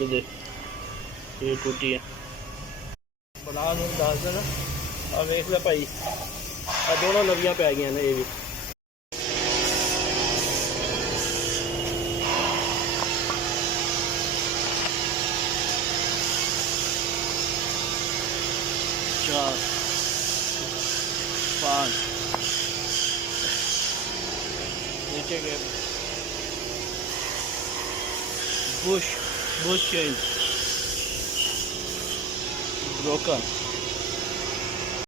ये देख, ये टूटी है बना दूँ दस दिन। अब वेख ले भाई, दोनों नवियां पै गई ने। ये भी चार पाँच नीचे के बुश बुश चेंज ब्रोकन।